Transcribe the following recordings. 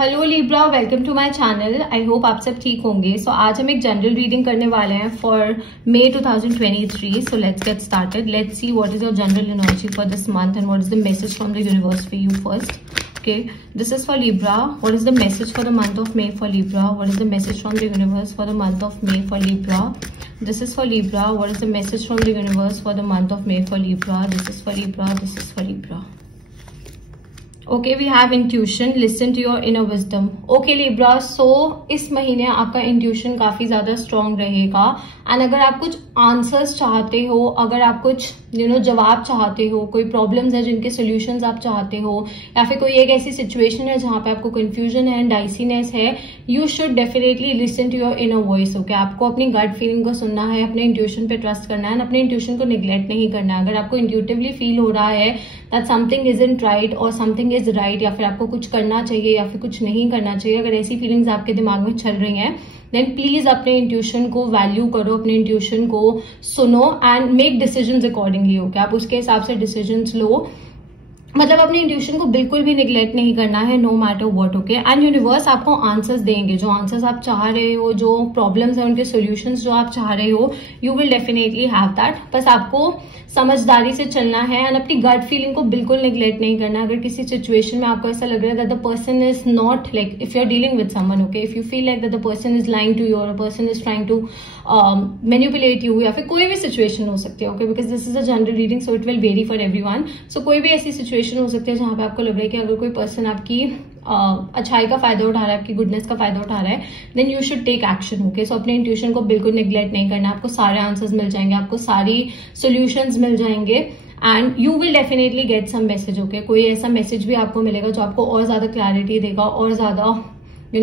Hello Libra, welcome to my channel. I hope आप सब ठीक होंगे। सो आज हम एक जनरल रीडिंग करने वाले हैं for May 2023. So let's get started. Let's see what is your general energy for this month and what is the message from the universe for you first. Okay, this is for Libra. What is the message for the month of May for Libra? What is the message from the universe for the month of May for Libra? This is for Libra. What is the message from the universe for the month of May for Libra? This is for Libra. This is for Libra. Okay, we have intuition. Listen to your inner wisdom. Okay Libra, so इस महीने आपका intuition काफी ज्यादा strong रहेगा and अगर आप कुछ answers चाहते हो, अगर आप कुछ जवाब चाहते हो, कोई प्रॉब्लम्स है जिनके सॉल्यूशंस आप चाहते हो, या फिर कोई एक ऐसी सिचुएशन है जहां पे आपको कंफ्यूजन है, डाइसीनेस है, you should definitely listen to your inner voice. Okay, आपको अपनी गट फीलिंग को सुनना है, अपने इंट्यूशन पे ट्रस्ट करना है, अपने इंट्यूशन को निग्लेक्ट नहीं करना है. अगर आपको इंट्यूटिवली फील हो रहा है दैट समथिंग इजंट राइट और समथिंग इज राइट, या फिर आपको कुछ करना चाहिए या फिर कुछ नहीं करना चाहिए, अगर ऐसी फीलिंग्स आपके दिमाग में चल रही हैं, देन प्लीज अपने इंट्यूशन को वैल्यू करो, अपने इंट्यूशन को सुनो and make decisions accordingly. Okay, आप उसके हिसाब से डिसीजंस लो. मतलब अपने इंट्यूशन को बिल्कुल भी निग्लेक्ट नहीं करना है, no matter what. Okay, and universe आपको आंसर्स देंगे, जो आंसर्स आप चाह रहे हो, जो प्रॉब्लम्स है उनके सॉल्यूशंस जो आप चाह रहे हो, you will definitely have that. बस आपको समझदारी से चलना है एंड अपनी गट फीलिंग को बिल्कुल निग्लेक्ट नहीं करना. अगर किसी सिचुएशन में आपको ऐसा लग रहा है that the person is not like, if you are dealing with someone, okay, if you feel like that the person is lying to you और person is trying to manipulate you, या फिर कोई भी सिचुएशन हो सकती है. Okay, because this is a general reading so it will vary for everyone. So कोई भी ऐसी सिचुएशन हो सकती है जहां पे आपको लग रहा है कि अगर कोई पर्सन आपकी अच्छाई का फायदा उठा रहा है, आपकी गुडनेस का फायदा उठा रहा है, then you should take action. Okay, so अपने इंट्यूशन को बिल्कुल निग्लेक्ट नहीं करना. आपको सारे आंसर्स मिल जाएंगे, आपको सारी सोल्यूशंस मिल जाएंगे and you will definitely get some message. Okay, कोई ऐसा मैसेज भी आपको मिलेगा जो आपको और ज्यादा क्लैरिटी देगा, और ज्यादा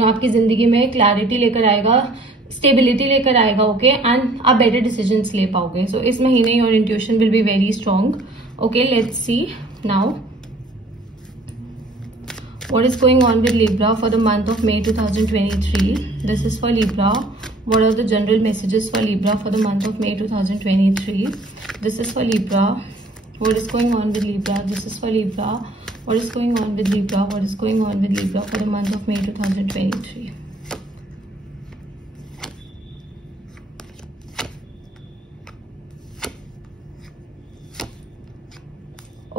आपकी जिंदगी में क्लैरिटी लेकर आएगा, स्टेबिलिटी लेकर आएगा. ओके, एंड आप बेटर डिसीजंस ले पाओगे. सो इस महीने your intuition will be very strong. Okay, let's see now what is going on with Libra for the month of May 2023. This is for Libra. What are the general messages for Libra for the month of May 2023? This is for Libra. What is going on with Libra? This is for Libra. What is going on with Libra? What is going on with Libra for the month of May 2023?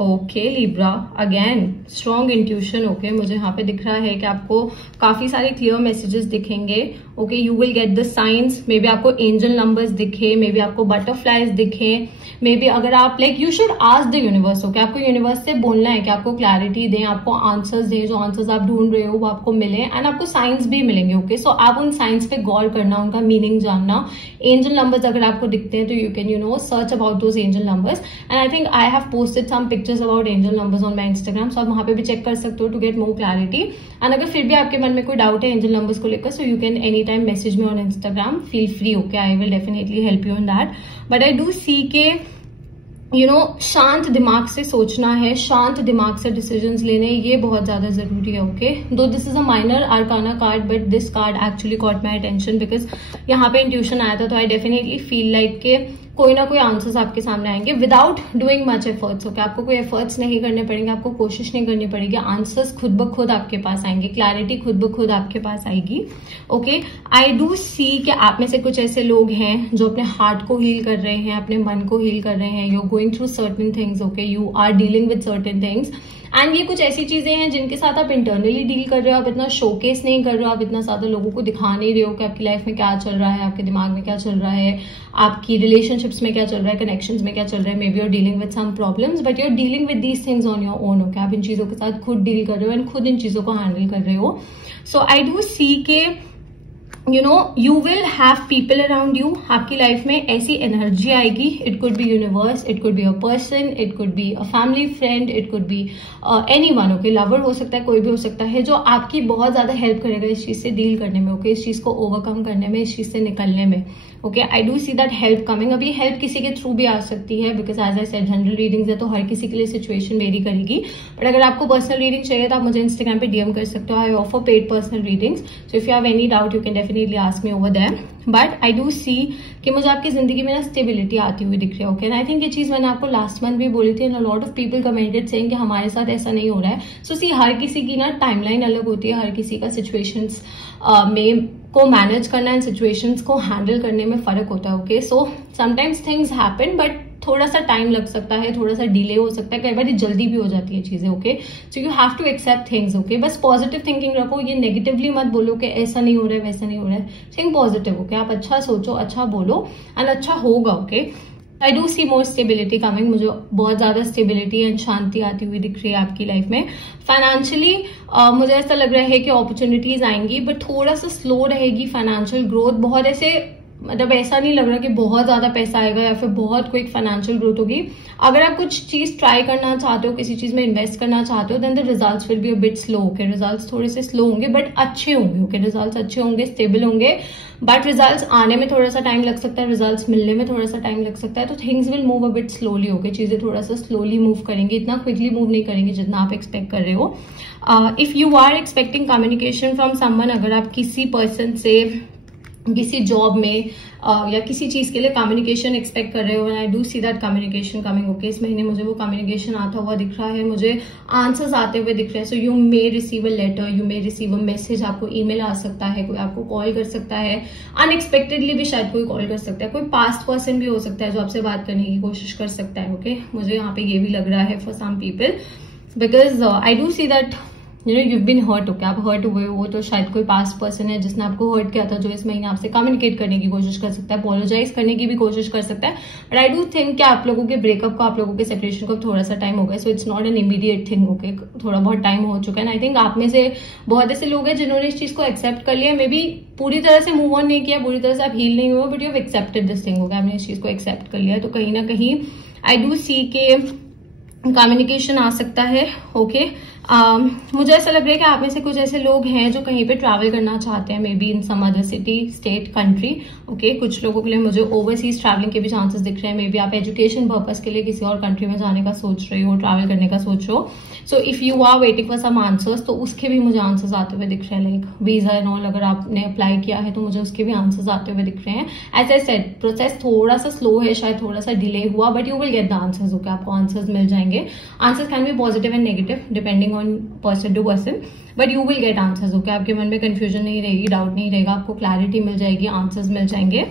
Okay Libra, again strong intuition. Okay, मुझे यहाँ पे दिख रहा है कि आपको काफी सारे क्लियर मैसेजेस दिखेंगे. Okay, you will get the science. May be आपको एंजल नंबर्स दिखे, मे बी आपको बटरफ्लाइज दिखे, मे बी अगर आप like you should ask the universe. Okay, आपको यूनिवर्स से बोलना है कि आपको क्लैरिटी दें, आपको आंसर्स दें, जो आंसर्स आप ढूंढ रहे हो वो आपको मिले एंड आपको साइंस भी मिलेंगे. ओके, सो आप उन साइंस पे गौर करना, उनका मीनिंग जानना. एंजल नंबर्स अगर आपको दिखते हैं तो you can search about those angel numbers and I think I have posted some pictures about angel numbers on my Instagram. So आप वहां पे भी चेक कर सकते हो to get more clarity. And अगर फिर भी आपके मन में कोई डाउट है एंजल नंबर्स को लेकर, so you can any time message me on Instagram. Feel free. Okay, I will definitely help you in that. But I do see के शांत दिमाग से सोचना है, शांत दिमाग से डिसीजंस लेने, ये बहुत ज्यादा जरूरी है. ओके, दो this is a minor आर्काना card but this card actually caught my attention because यहाँ पे इंट्यूशन आया था. तो आई डेफिनेटली फील लाइक के कोई ना कोई आंसर्स आपके सामने आएंगे without doing much efforts. Okay, आपको कोई एफर्ट्स नहीं करने पड़ेंगे, आपको कोशिश नहीं करनी पड़ेगी. आंसर्स खुद ब खुद आपके पास आएंगे, क्लैरिटी खुद ब खुद आपके पास आएगी. ओके, आई डू सी कि आप में से कुछ ऐसे लोग हैं जो अपने हार्ट को हील कर रहे हैं, अपने मन को हील कर रहे हैं. You are going through certain things. Okay, you are dealing with certain things and ये कुछ ऐसी चीजें हैं जिनके साथ आप इंटरनली डील कर रहे हो. आप इतना शोकेस नहीं कर रहे हो, आप इतना ज्यादा लोगों को दिखा नहीं रहे हो कि आपकी लाइफ में क्या चल रहा है, आपके दिमाग में क्या चल रहा है, आपकी रिलेशनशिप्स में क्या चल रहा है, कनेक्शंस में क्या चल रहा है. Maybe you are dealing with some problems but you are dealing with these things on your own. Okay, आप इन चीजों के साथ खुद डील कर रहे हो एंड खुद इन चीजों को हैंडल कर रहे हो. सो आई डू सी के you will have people around you. आपकी लाइफ में ऐसी एनर्जी आएगी. It could B universe, it could be a person, it could be a family friend, it could B anyone. Okay, lover हो सकता है, कोई भी हो सकता है, जो आपकी बहुत ज्यादा हेल्प करेगा इस चीज से डील करने में. ओके, इस चीज को ओवरकम करने में, इस चीज से निकलने में. Okay, I do see that help coming. अभी हेल्प किसी के थ्रू भी आ सकती है because as I said general readings है तो हर किसी के लिए सिचुएशन वेरी करेगी. बट अगर आपको पर्सनल रीडिंग चाहिए तो आप मुझे इंस्टाग्राम पे डीएम कर सकते हो. I offer paid personal readings. So if you have any doubt you can definitely definitely ask me over there, but I do see कि मुझे आपकी जिंदगी में ना स्टेबिलिटी आती हुई दिख रही है। ओके, एंड आई थिंक ये चीज मैंने आपको लास्ट मंथ भी बोली थी, and a lot of people commented saying कि हमारे साथ ऐसा नहीं हो रहा है। सो सी, हर किसी की ना टाइमलाइन अलग होती है, हर किसी का सिचुएशंस में को मैनेज करना एंड सिचुएशंस को हैंडल करने में फर्क होता है। Okay, so sometimes things happen, but थोड़ा सा टाइम लग सकता है, थोड़ा सा डिले हो सकता है, कई बार जल्दी भी हो जाती है चीजें। Okay, so you have to accept things. Okay, बस पॉजिटिव थिंकिंग रखो, ये नेगेटिवली मत बोलो कि ऐसा नहीं हो रहा है, वैसा नहीं हो रहा है। Think positive. ओके, आप अच्छा सोचो, अच्छा बोलो, एंड अच्छा होगा। Okay, I do see more stability coming, मुझे बहुत ज्यादा स्टेबिलिटी एंड शांति आती हुई दिख रही है आपकी लाइफ में। फाइनेंशियली मुझे ऐसा लग रहा है कि अपॉर्चुनिटीज आएंगी, बट थोड़ा सा स्लो रहेगी फाइनेंशियल ग्रोथ। बहुत ऐसे मतलब ऐसा नहीं लग रहा कि बहुत ज्यादा पैसा आएगा या फिर बहुत क्विक फाइनेंशियल ग्रोथ होगी। अगर आप कुछ चीज ट्राई करना चाहते हो, किसी चीज में इन्वेस्ट करना चाहते हो, then the results will be a bit slow. Okay, results थोड़े से स्लो होंगे बट अच्छे होंगे। ओके, रिजल्ट्स अच्छे होंगे, स्टेबल होंगे, बट रिजल्ट्स आने में थोड़ा सा टाइम लग सकता है, रिजल्ट्स मिलने में थोड़ा सा टाइम लग सकता है। तो things will move a bit slowly. Okay, चीजें थोड़ा सा स्लोली मूव करेंगी, इतना क्विकली मूव नहीं करेंगे जितना आप एक्सपेक्ट कर रहे हो। If you are expecting communication from someone, अगर आप किसी पर्सन से किसी जॉब में या किसी चीज के लिए कम्युनिकेशन एक्सपेक्ट कर रहे हो, आई do see that communication coming. Okay, इस महीने मुझे वो कम्युनिकेशन आता हुआ दिख रहा है, मुझे आंसर्स आते हुए दिख रहे हैं। So you may receive a letter, you may receive a message, आपको ईमेल आ सकता है, कोई आपको कॉल कर सकता है, अनएक्सपेक्टेडली भी शायद कोई कॉल कर सकता है, कोई पास्ट पर्सन भी हो सकता है जो आपसे बात करने की कोशिश कर सकता है। ओके, मुझे यहाँ पे ये भी लग रहा है for some people, because I do see that you've been hurt। Okay, आप हर्ट हुए हो, तो शायद कोई पास्ट पर्सन है जिसने आपको हर्ट किया था, जो इस महीने आपसे कम्युनिकेट करने की कोशिश कर सकता है, अपोलोजाइज करने की भी कोशिश कर सकता है। बट आई डू थिंक कि आप लोगों के ब्रेकअप को, आप लोगों के सेपरेशन को थोड़ा सा टाइम हो गया। So it's not an immediate thing. Okay, थोड़ा बहुत टाइम हो चुका है। आई थिंक आप में से बहुत ऐसे लोग हैं जिन्होंने इस चीज को एक्सेप्ट कर लिया, मे बी पूरी तरह से मूव ऑन नहीं किया, पूरी तरह से आप हील नहीं हुए, but you have accepted this thing. Okay, आपने इस चीज को एक्सेप्ट कर लिया, तो कहीं ना कहीं आई डू सी के कम्युनिकेशन आ सकता है। ओके, मुझे ऐसा लग रहा है कि आप में से कुछ ऐसे लोग हैं जो कहीं पे ट्रैवल करना चाहते हैं, maybe in some other city, state, country. Okay, कुछ लोगों के लिए मुझे ओवरसीज ट्रैवलिंग के भी चांसेस दिख रहे हैं। मे बी आप एजुकेशन पर्पज के लिए किसी और कंट्री में जाने का सोच रहे हो, ट्रैवल करने का सोच रहे हो। So if you are waiting for some answers, तो उसके भी मुझे आंसर्स आते हुए दिख रहे हैं, लाइक वीजा एंड ऑल। अगर आपने अप्लाई किया है तो मुझे उसके भी आंसर्स आते हुए दिख रहे हैं। एज आई सेड, प्रोसेस थोड़ा सा स्लो है, शायद थोड़ा सा डिले हुआ, but you will get the answers. Okay, आपको आंसर्स मिल जाएंगे। Answers can be positive and negative depending on person to person, but you will get answers. Okay, आपके मन में कंफ्यूजन नहीं रहेगी, डाउट नहीं रहेगा, आपको क्लैरिटी मिल जाएगी, आंसर्स मिल जाएंगे।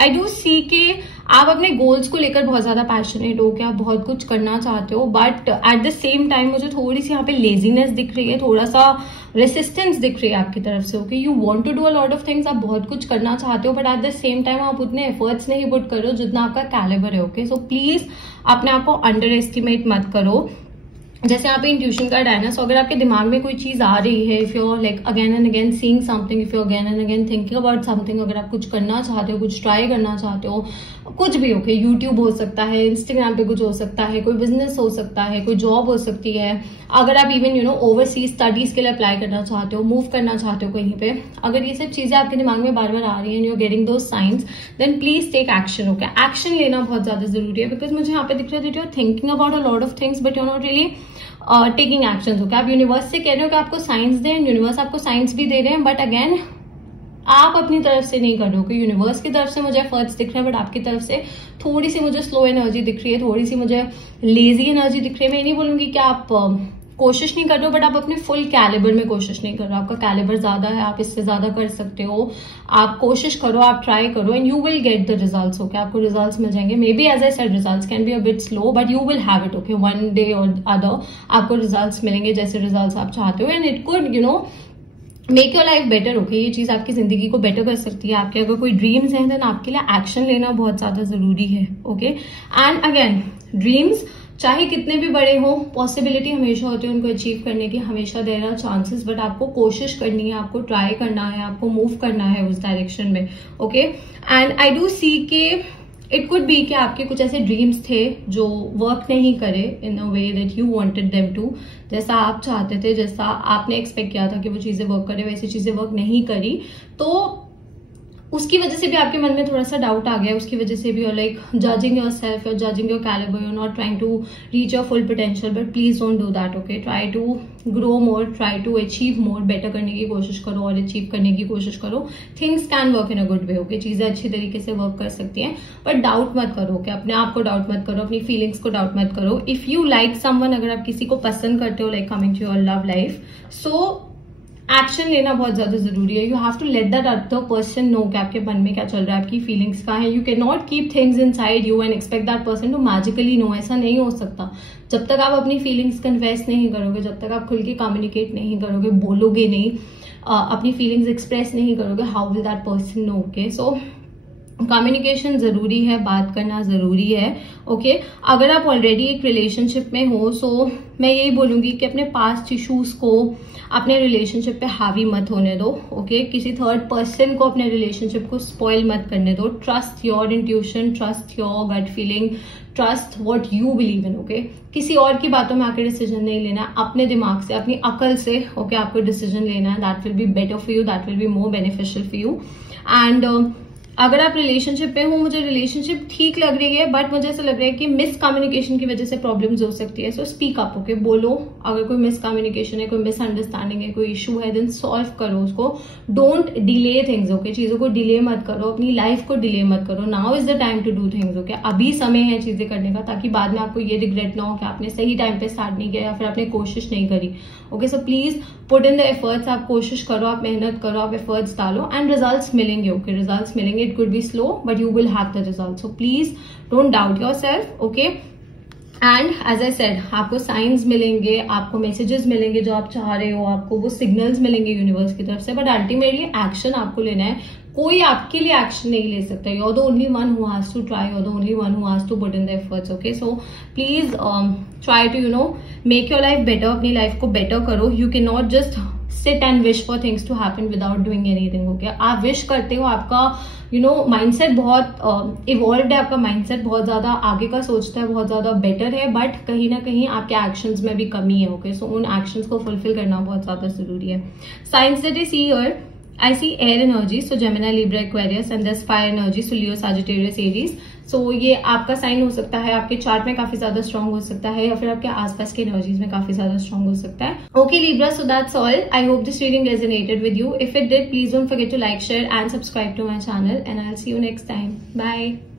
आई डू सी के आप अपने गोल्स को लेकर बहुत ज्यादा पैशनेट हो, कि आप बहुत कुछ करना चाहते हो, but at the same time मुझे थोड़ी सी यहाँ पे लेजीनेस दिख रही है, थोड़ा सा रेसिस्टेंस दिख रही है आपकी तरफ से। Okay, you want to do a lot of things, आप बहुत कुछ करना चाहते हो, but at the same time आप उतने एफर्ट्स नहीं पुट करो जितना आपका कैलिबर है। ओके, सो प्लीज अपने आप को अंडर एस्टिमेट मत करो। जैसे यहाँ पे इंट्यूशन कार्ड है ना, सो अगर आपके दिमाग में कोई चीज आ रही है, if you like again and again seeing something, if you again and again thinking about something, अगर आप कुछ करना चाहते हो, कुछ ट्राई करना चाहते हो, कुछ भी। ओके, यूट्यूब हो सकता है, इंस्टाग्राम पे कुछ हो सकता है, कोई बिजनेस हो सकता है, कोई जॉब हो सकती है, अगर आप इवन ओवरसीज स्टडीज के लिए अप्लाई करना चाहते हो, मूव करना चाहते हो कहीं पे, अगर ये सब चीजें आपके दिमाग में बार बार आ रही है, you are getting those signs, then please take action. Okay, action लेना बहुत ज्यादा जरूरी है, बिकॉज मुझे यहाँ पे दिख रहा है that you are thinking about a lot of things but you are not really taking action. Okay, आप यूनिवर्स से कह रहे हो कि आपको साइंस दें, यूनिवर्स आपको साइंस भी दे रहे हैं, बट अगेन आप अपनी तरफ से नहीं कर रहे हो। कि यूनिवर्स की तरफ से मुझे एफर्ट्स दिख रहे हैं, बट आपकी तरफ से थोड़ी सी मुझे स्लो एनर्जी दिख रही है, थोड़ी सी मुझे लेजी एनर्जी दिख रही है। मैं नहीं बोलूंगी कि आप कोशिश नहीं कर रहे हो, बट आप अपने फुल कैलिबर में कोशिश नहीं कर रहे हो। आपका कैलिबर ज्यादा है, आप इससे ज्यादा कर सकते हो, आप कोशिश करो, आप ट्राई करो, and you will get the results. Okay, आपको रिजल्ट्स मिल जाएंगे। Maybe as I said, results can be a bit slow, but you will have it. Okay, one day or other आपको रिजल्ट्स मिलेंगे, जैसे results आप चाहते हो, and it could make your life better. Okay, ये चीज आपकी जिंदगी को बेटर कर सकती है। आपके अगर कोई ड्रीम्स हैं, देन आपके लिए एक्शन लेना बहुत ज्यादा जरूरी है। ओके, एंड अगेन ड्रीम्स चाहे कितने भी बड़े हो, पॉसिबिलिटी हमेशा होती है उनको अचीव करने की, हमेशा देयर आर चांसेस, बट आपको कोशिश करनी है, आपको ट्राई करना है, आपको मूव करना है उस डायरेक्शन में। Okay, and I do see के इट कुड बी कि आपके कुछ ऐसे ड्रीम्स थे जो वर्क नहीं करे in a way that you wanted them to, जैसा आप चाहते थे, जैसा आपने एक्सपेक्ट किया था कि वो चीजें वर्क करे, वैसी चीजें वर्क नहीं करी। तो उसकी वजह से भी आपके मन में थोड़ा सा डाउट आ गया, उसकी वजह से भी you're like judging yourself, you're judging your caliber, you're not trying to reach your full potential, but please don't do that, okay? Try to grow more, try to achieve more, better करने की कोशिश करो और achieve करने की कोशिश करो. Things can work in a good way, okay? चीजें अच्छी तरीके से वर्क कर सकती हैं, but डाउट मत करो, okay? अपने आप को डाउट मत करो, अपनी फीलिंग्स को डाउट मत करो. If you like someone, अगर आप किसी को पसंद करते हो, like coming to your love life, so action लेना बहुत ज्यादा जरूरी है. You have to let that other person know कि आपके मन में क्या चल रहा है, आपकी फीलिंग्स का है. You can not keep things inside you and expect that person to magically know. ऐसा नहीं हो सकता. जब तक आप अपनी फीलिंग्स कन्फेस नहीं करोगे, जब तक आप खुल के कम्युनिकेट नहीं करोगे, बोलोगे नहीं, अपनी फीलिंग्स एक्सप्रेस नहीं करोगे, how will that person know. Okay, so communication जरूरी है, बात करना जरूरी है. ओके, अगर आप ऑलरेडी एक रिलेशनशिप में हो, सो मैं यही बोलूंगी कि अपने पास्ट इश्यूज को अपने रिलेशनशिप पे हावी मत होने दो. ओके, किसी थर्ड पर्सन को अपने रिलेशनशिप को स्पॉइल मत करने दो. Trust your intuition, trust your gut feeling, trust what you believe in. Okay, किसी और की बातों में आके डिसीजन नहीं लेना. अपने दिमाग से, अपनी अकल से ओके आपको डिसीजन लेना है. That will be better for you, that will be more beneficial for you. And अगर आप रिलेशनशिप में हो, मुझे रिलेशनशिप ठीक लग रही है, बट मुझे ऐसा लग रहा है कि मिसकम्युनिकेशन की वजह से प्रॉब्लम्स हो सकती है, सो स्पीक अप. ओके, बोलो. अगर कोई मिसकम्युनिकेशन है, कोई मिसअंडरस्टैंडिंग है, कोई इशू है, देन सॉल्व करो उसको. Don't delay things. ओके, चीजों को डिले मत करो, अपनी लाइफ को डिले मत करो. Now is the time to do things. Okay, अभी समय है चीजें करने का, ताकि बाद में आपको ये रिग्रेट ना हो कि आपने सही टाइम पे स्टार्ट नहीं किया या फिर आपने कोशिश नहीं करी. Okay, so please put in the efforts. आप कोशिश करो, आप मेहनत करो, आप एफर्ट्स डालो एंड रिजल्ट्स मिलेंगे. ओके, रिजल्ट्स मिलेंगे. It could be slow but you will have the result. So please don't doubt yourself. Okay, and as I said, आपको साइंस मिलेंगे, आपको मैसेजेस मिलेंगे जो आप चाह रहे हो, आपको वो सिग्नल्स मिलेंगे यूनिवर्स की तरफ से, बट अल्टीमेटली एक्शन आपको लेना है. कोई आपके लिए एक्शन नहीं ले सकता. You are the only one who has to try, you are the only one who has to put in the efforts. Okay, so please try to make your life better. अपनी life को better करो. You can not just sit and wish for things to happen without doing anything. Okay, आप wish करते हो, आपका mindset बहुत evolved है, आपका माइंडसेट बहुत ज्यादा आगे का सोचता है, बहुत ज्यादा बेटर है, बट कहीं ना कहीं आपके एक्शंस में भी कमी है. ओके, सो उन एक्शंस को फुलफिल करना बहुत ज्यादा जरूरी है. Science that I see here, I see air energy, so Gemini, Libra, Aquarius, and there's fire energy, so Leo, Sagittarius, Aries. So ये आपका साइन हो सकता है, आपके चार्ट में काफी ज्यादा स्ट्रांग हो सकता है, या फिर आपके आसपास के एनर्जीज में काफी ज्यादा स्ट्रांग हो सकता है. Okay, Libra, so that's all. I hope this reading resonated with you. If it did, please don't forget to like, share, and subscribe to my channel, and I'll see you next time. Bye.